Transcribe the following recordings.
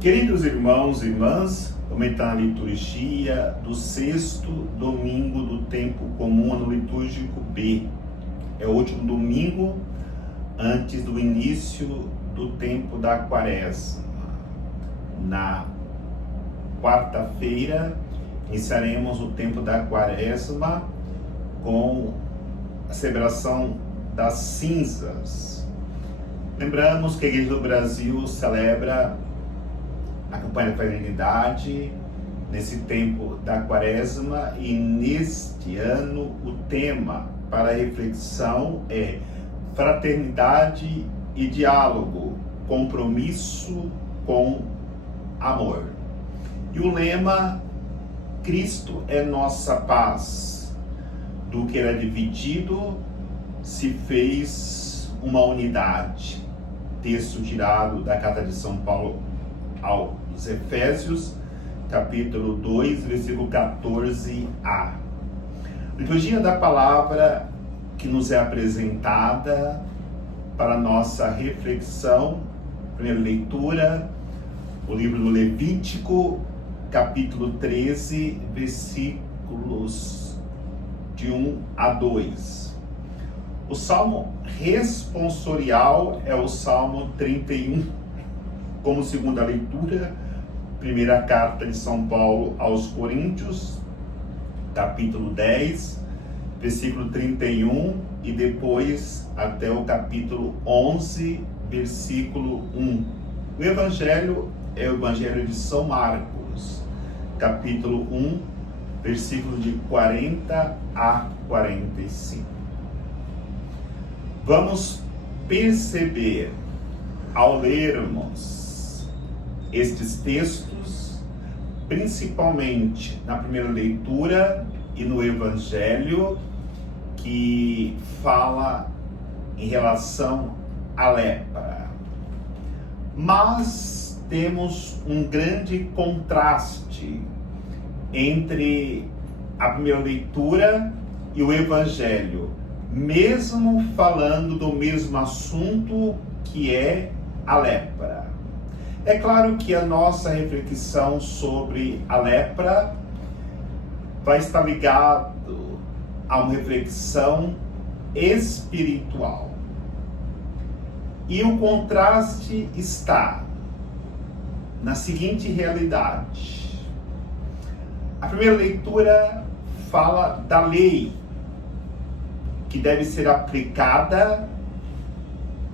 Queridos irmãos e irmãs, vamos entrar na liturgia do sexto domingo do tempo comum, ano litúrgico B. É o último domingo antes do início do tempo da quaresma. Na quarta-feira, iniciaremos o tempo da quaresma com a celebração das cinzas. Lembramos que a Igreja do Brasil celebra a campanha da fraternidade nesse tempo da quaresma, e neste ano o tema para a reflexão é fraternidade e diálogo, compromisso com amor. E o lema: Cristo é nossa paz, do que era dividido se fez uma unidade. Texto tirado da Carta de São Paulo aos Efésios, capítulo 2, versículo 14a. Liturgia da palavra que nos é apresentada para nossa reflexão. Primeira leitura, o livro do Levítico, capítulo 13, versículos de 1 a 2. O salmo responsorial é o Salmo 31. Como segunda leitura, primeira carta de São Paulo aos Coríntios, capítulo 10, versículo 31, e depois até o capítulo 11, versículo 1. O Evangelho é o Evangelho de São Marcos, capítulo 1, versículo de 40 a 45. Vamos perceber, ao lermos estes textos, principalmente na primeira leitura e no Evangelho, que fala em relação à lepra. Mas temos um grande contraste entre a primeira leitura e o Evangelho, mesmo falando do mesmo assunto, que é a lepra. É claro que a nossa reflexão sobre a lepra vai estar ligado a uma reflexão espiritual. E o contraste está na seguinte realidade. A primeira leitura fala da lei que deve ser aplicada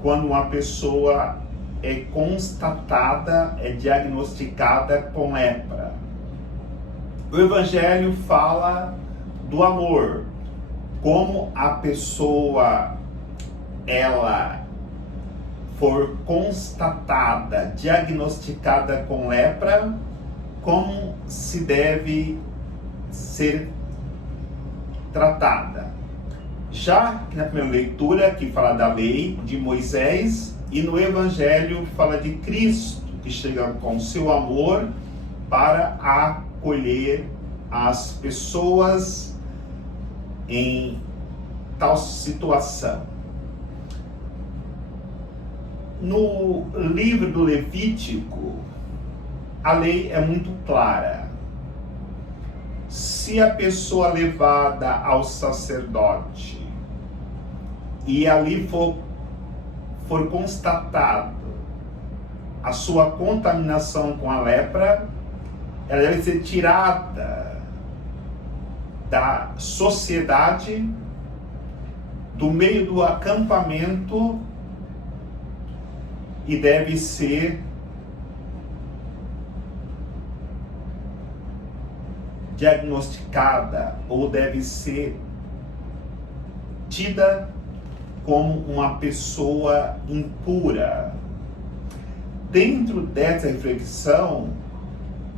quando uma pessoa é constatada, é diagnosticada com lepra. O Evangelho fala do amor, como a pessoa, ela for constatada, diagnosticada com lepra, como se deve ser tratada. Já que na primeira leitura, que fala da lei de Moisés, e no Evangelho fala de Cristo, que chega com seu amor para acolher as pessoas em tal situação. No livro do Levítico, a lei é muito clara. Se a pessoa levada ao sacerdote e ali for constatado a sua contaminação com a lepra, ela deve ser tirada da sociedade, do meio do acampamento, e deve ser diagnosticada, ou deve ser tida como uma pessoa impura. Dentro dessa reflexão,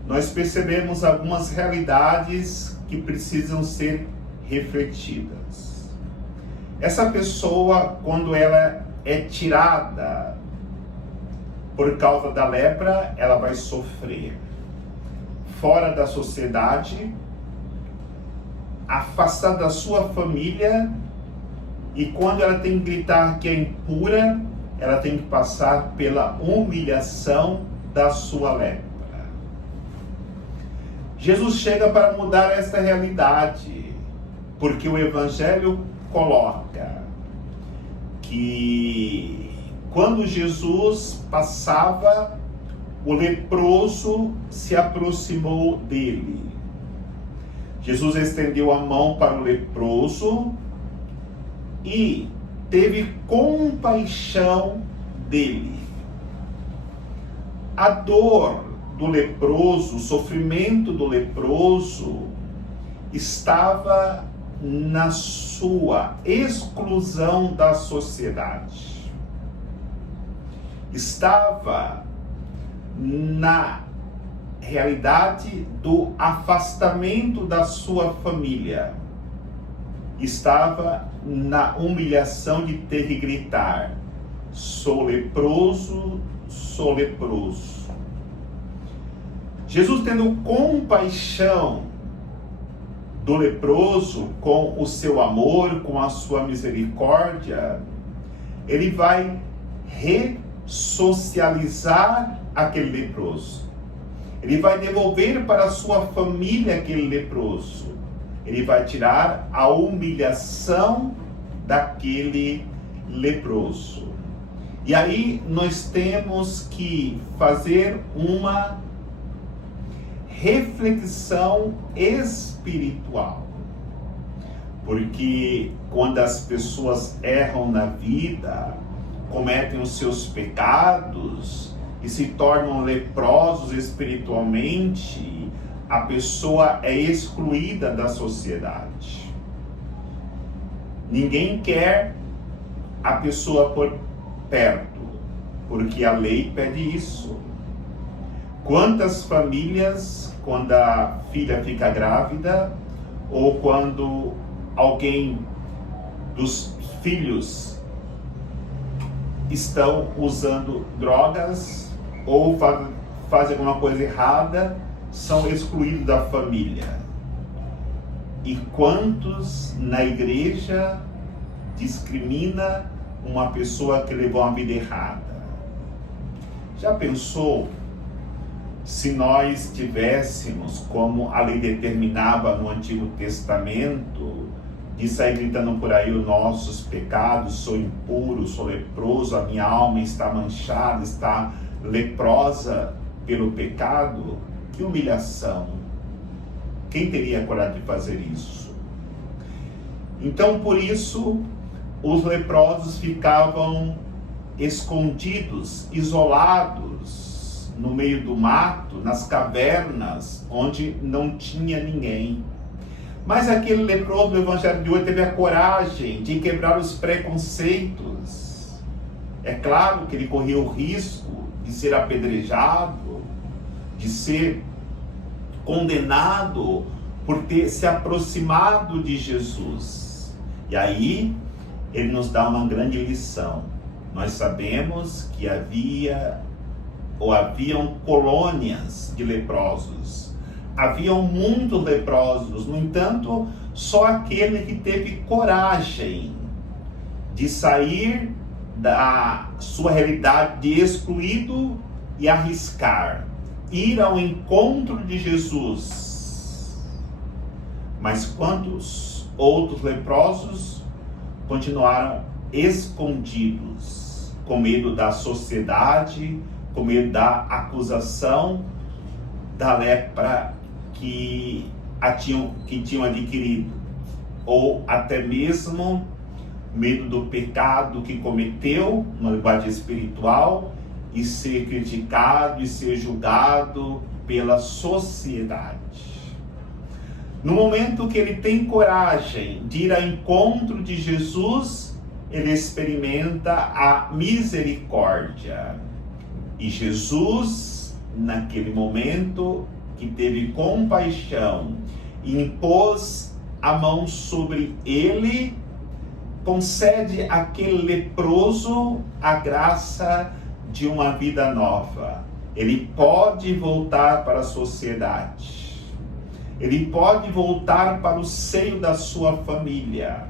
nós percebemos algumas realidades que precisam ser refletidas. Essa pessoa, quando ela é tirada por causa da lepra, ela vai sofrer fora da sociedade, afastada da sua família, e quando ela tem que gritar que é impura, ela tem que passar pela humilhação da sua lepra. Jesus chega para mudar essa realidade, porque o Evangelho coloca que quando Jesus passava, o leproso se aproximou dele. Jesus estendeu a mão para o leproso e teve compaixão dele. A dor do leproso, o sofrimento do leproso estava na sua exclusão da sociedade. Estava na realidade do afastamento da sua família. Estava na humilhação de ter que gritar: sou leproso, sou leproso. Jesus, tendo compaixão do leproso, com o seu amor, com a sua misericórdia, ele vai ressocializar aquele leproso. Ele vai devolver para a sua família aquele leproso. Ele vai tirar a humilhação daquele leproso. E aí nós temos que fazer uma reflexão espiritual. Porque quando as pessoas erram na vida, cometem os seus pecados e se tornam leprosos espiritualmente, a pessoa é excluída da sociedade. Ninguém quer a pessoa por perto, porque a lei pede isso. Quantas famílias, quando a filha fica grávida, ou quando alguém dos filhos estão usando drogas, ou fazem alguma coisa errada, são excluídos da família. E quantos na igreja discrimina uma pessoa que levou uma vida errada? Já pensou se nós tivéssemos, como a lei determinava no Antigo Testamento, de sair gritando por aí os nossos pecados: sou impuro, sou leproso, a minha alma está manchada, está leprosa pelo pecado? Que humilhação! Quem teria coragem de fazer isso? Então, por isso, os leprosos ficavam escondidos, isolados, no meio do mato, nas cavernas, onde não tinha ninguém. Mas aquele leproso do Evangelho de hoje teve a coragem de quebrar os preconceitos. É claro que ele corria o risco de ser apedrejado, de ser condenado por ter se aproximado de Jesus. E aí ele nos dá uma grande lição. Nós sabemos que haviam colônias de leprosos. Haviam muitos leprosos. No entanto, só aquele que teve coragem de sair da sua realidade de excluído e arriscar, ir ao encontro de Jesus. Mas quantos outros leprosos continuaram escondidos, com medo da sociedade, com medo da acusação da lepra que tinham adquirido, ou até mesmo medo do pecado que cometeu na linguagem espiritual e ser criticado e ser julgado pela sociedade. No momento que ele tem coragem de ir ao encontro de Jesus, ele experimenta a misericórdia. E Jesus, naquele momento que teve compaixão, impôs a mão sobre ele, concede àquele leproso a graça de uma vida nova. Ele pode voltar para a sociedade. Ele pode voltar para o seio da sua família.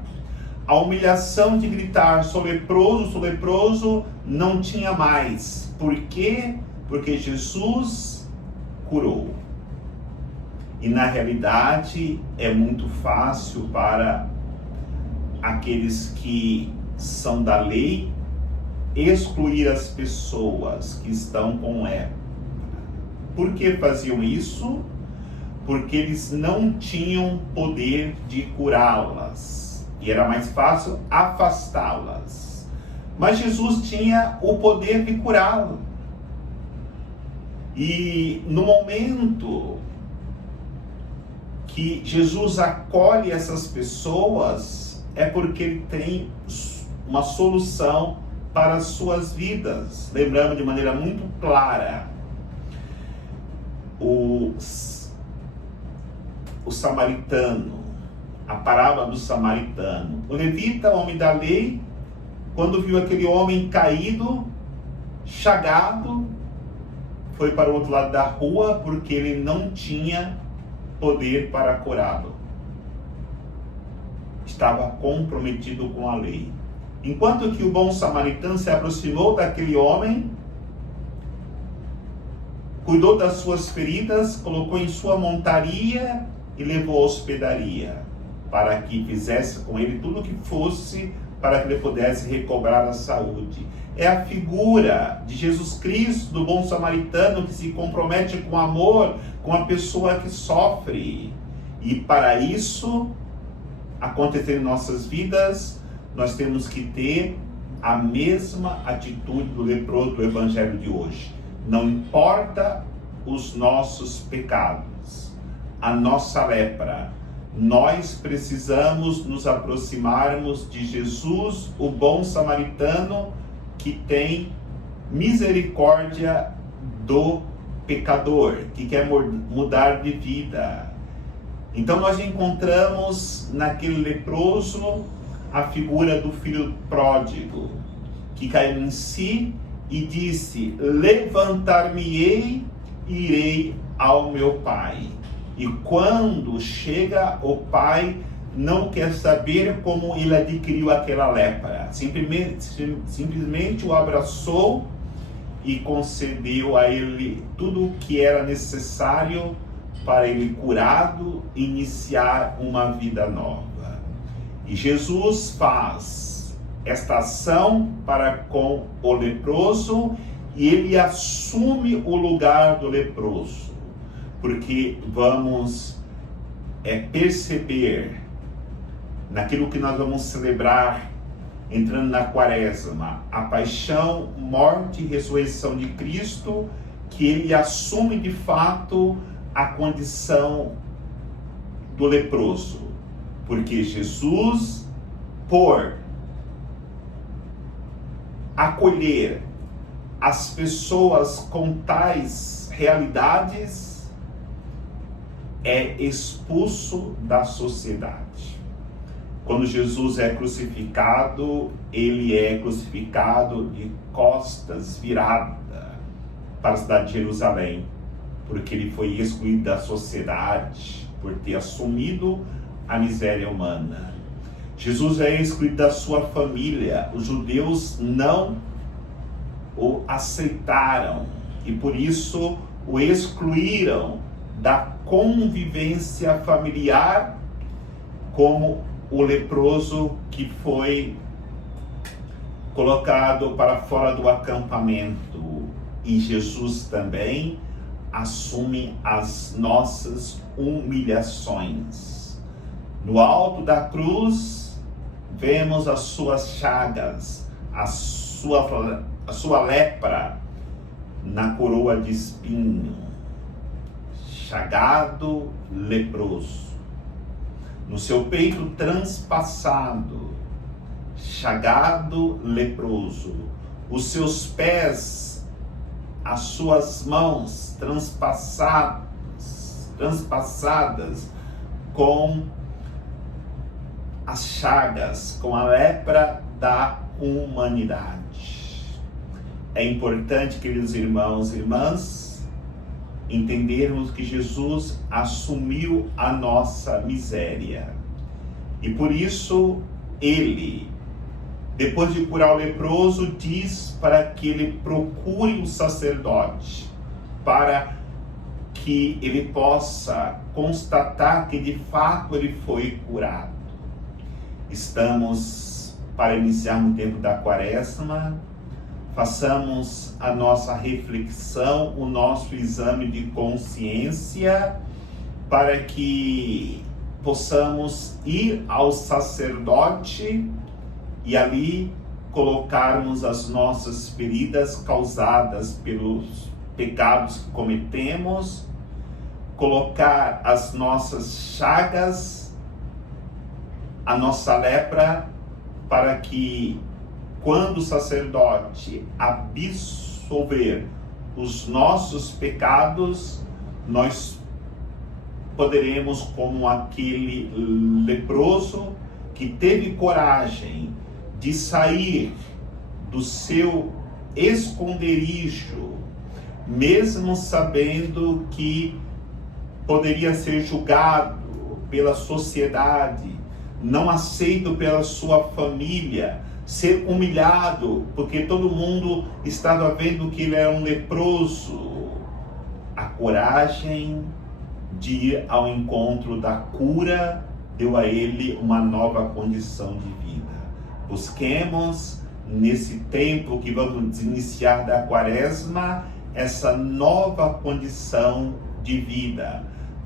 A humilhação de gritar: sou leproso, não tinha mais. Por quê? porque Jesus curou. E na realidade é muito fácil para aqueles que são da lei excluir as pessoas que estão com lepra. Por que faziam isso? Porque eles não tinham poder de curá-las e era mais fácil afastá-las. Mas Jesus tinha o poder de curá-las. E no momento que Jesus acolhe essas pessoas, é porque ele tem uma solução para as suas vidas. Lembrando de maneira muito clara, o samaritano, a parábola do samaritano. O levita, homem da lei, quando viu aquele homem caído, chagado, foi para o outro lado da rua, porque ele não tinha poder para curá-lo. Estava comprometido com a lei. Enquanto que o bom samaritano se aproximou daquele homem, cuidou das suas feridas, colocou em sua montaria e levou à hospedaria, para que fizesse com ele tudo o que fosse, para que ele pudesse recobrar a saúde. É a figura de Jesus Cristo, do bom samaritano, que se compromete com amor com a pessoa que sofre. E para isso acontecer em nossas vidas, nós temos que ter a mesma atitude do leproso do Evangelho de hoje. Não importa os nossos pecados, a nossa lepra, nós precisamos nos aproximarmos de Jesus, o bom samaritano, que tem misericórdia do pecador, que quer mudar de vida. Então nós encontramos naquele leproso a figura do filho pródigo, que caiu em si e disse: levantar-me-ei e irei ao meu pai. E quando chega o pai, não quer saber como ele adquiriu aquela lepra. Simplesmente o abraçou e concedeu a ele tudo o que era necessário para ele, curado, iniciar uma vida nova. E Jesus faz esta ação para com o leproso e ele assume o lugar do leproso, porque vamos perceber naquilo que nós vamos celebrar entrando na quaresma, a paixão, morte e ressurreição de Cristo, que ele assume de fato a condição do leproso, porque Jesus, por acolher as pessoas com tais realidades, é expulso da sociedade. Quando Jesus é crucificado, ele é crucificado de costas viradas para a cidade de Jerusalém, porque ele foi excluído da sociedade por ter assumido a miséria humana. Jesus é excluído da sua família. Os judeus não o aceitaram e por isso o excluíram da convivência familiar, como o leproso que foi colocado para fora do acampamento. E Jesus também assume as nossas humilhações. No alto da cruz, vemos as suas chagas, a sua lepra na coroa de espinho. Chagado, leproso. No seu peito transpassado, chagado, leproso. Os seus pés, as suas mãos transpassadas com as chagas, com a lepra da humanidade. É importante, queridos irmãos e irmãs, entendermos que Jesus assumiu a nossa miséria. E por isso, ele Depois de curar o leproso, diz para que ele procure o sacerdote, para que ele possa constatar que de fato ele foi curado. Estamos para iniciar no tempo da Quaresma. Façamos a nossa reflexão, o nosso exame de consciência, para que possamos ir ao sacerdote e ali colocarmos as nossas feridas causadas pelos pecados que cometemos, colocar as nossas chagas, a nossa lepra, para que quando o sacerdote absolver os nossos pecados, nós poderemos, como aquele leproso que teve coragem de sair do seu esconderijo, mesmo sabendo que poderia ser julgado pela sociedade, não aceito pela sua família, ser humilhado, porque todo mundo estava vendo que ele era um leproso. A coragem de ir ao encontro da cura deu a ele uma nova condição de vida. Busquemos, nesse tempo que vamos iniciar da Quaresma, essa nova condição de vida.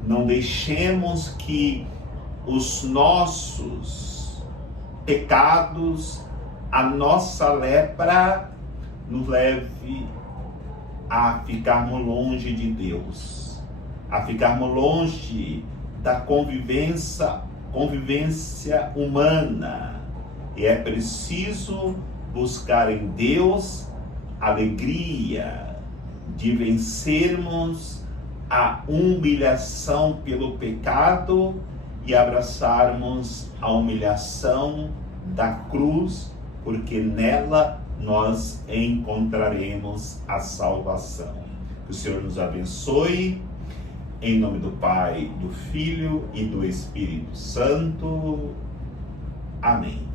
Não deixemos que os nossos pecados, a nossa lepra, nos leve a ficarmos longe de Deus, a ficarmos longe da convivência humana. E é preciso buscar em Deus alegria de vencermos a humilhação pelo pecado e abraçarmos a humilhação da cruz, porque nela nós encontraremos a salvação. Que o Senhor nos abençoe, em nome do Pai, do Filho e do Espírito Santo. Amém.